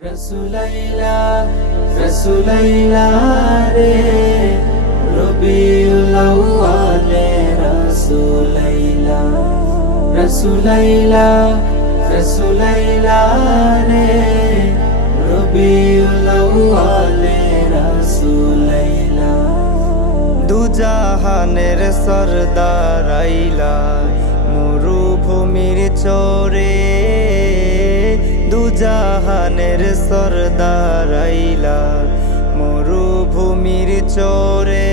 রসুলাইলা রসুলাইলা রে রবিউল আউয়ালে রসুলাইলা রসুলাইলা রসুলাইলা রে রবিউল আউয়ালে রসুলাইলা দুজাহানের সরদার আইলা মরুভূমির চরে দুজাহানের সরদার আইলা মরুভূমির চরে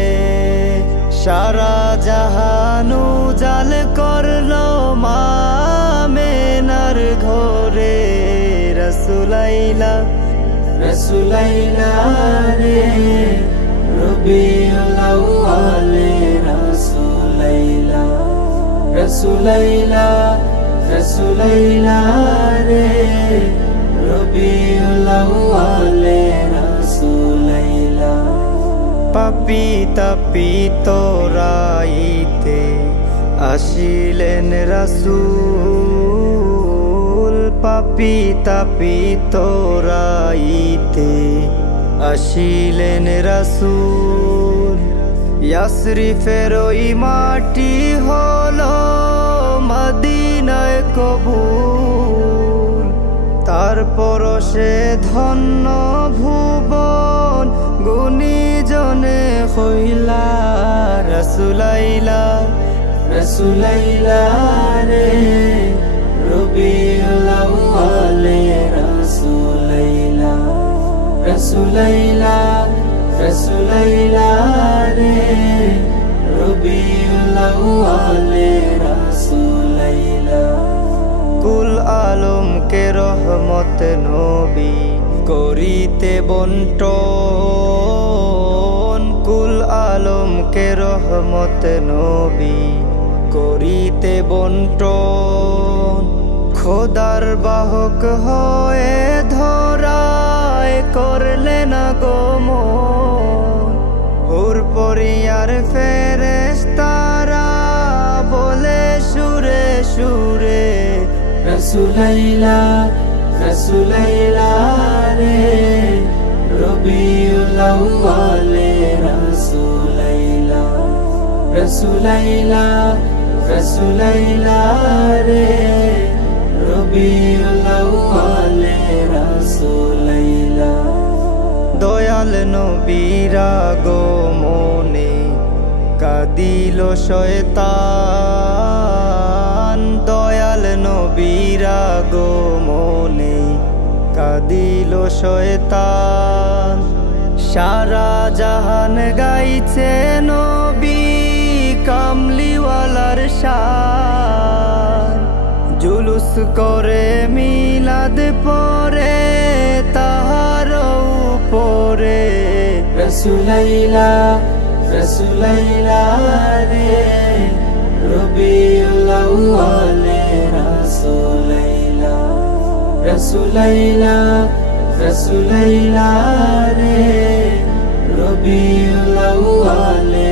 সারা জাহানু জাল করলো মামেনার ঘরে রসুলাইলা রসুলাইলা রে রবিউল আউয়ালে রসুলাইলা রসুলাইলা রসুলাইলা রে রবিউল আউয়ালে রসুলাইলা পাপী তাপী তোরাইতে আসিলেন রাসূল পাপী তাপী তোরাইতে আসিলেন রাসূল ইয়াসরিফের ওই মাটি হলো মদিনায় কবুল তারপর সে ধন্য ভুবন গুণীজনে হইলা রসুলাইলা রসুলাইলা রে রবিউল আউয়ালে রসুলাইলা রসুলাইলা রসুলাইলা রে রবিউল আউয়ালে রসুলাইলা কুল আলম কে রহমত নবী করিতে বন্টন কুল আলম কে রহমত নবী করিতে বন্টন খোদার বাহক হয়ে ধরায় করলেন আগমন হুর পরিয়ার ফেরেশতারা বলে সুরে সুরে রসুলাইলা রসুলাইলা রে রবিউল আউয়ালে রসুলাইলা রসুলাইলা রসুলাইলা রে রবিউল আউয়ালে রসুলাইলা দয়াল নবীর আগমনে কাঁদিল শয়তান দয়াল নবীর আগমনে কাঁদিল শয়তান সারা জাহান গাইছে নবী কামলিওয়ালার শান জুলুস করে মিলাদ পরে তাহার উপরে রসুলাইলা রসুলাইলা রে রবিউল আউয়ালে রসুলাইলা রসুলাইলা রসুলাইলা রে রবিউল আউয়ালে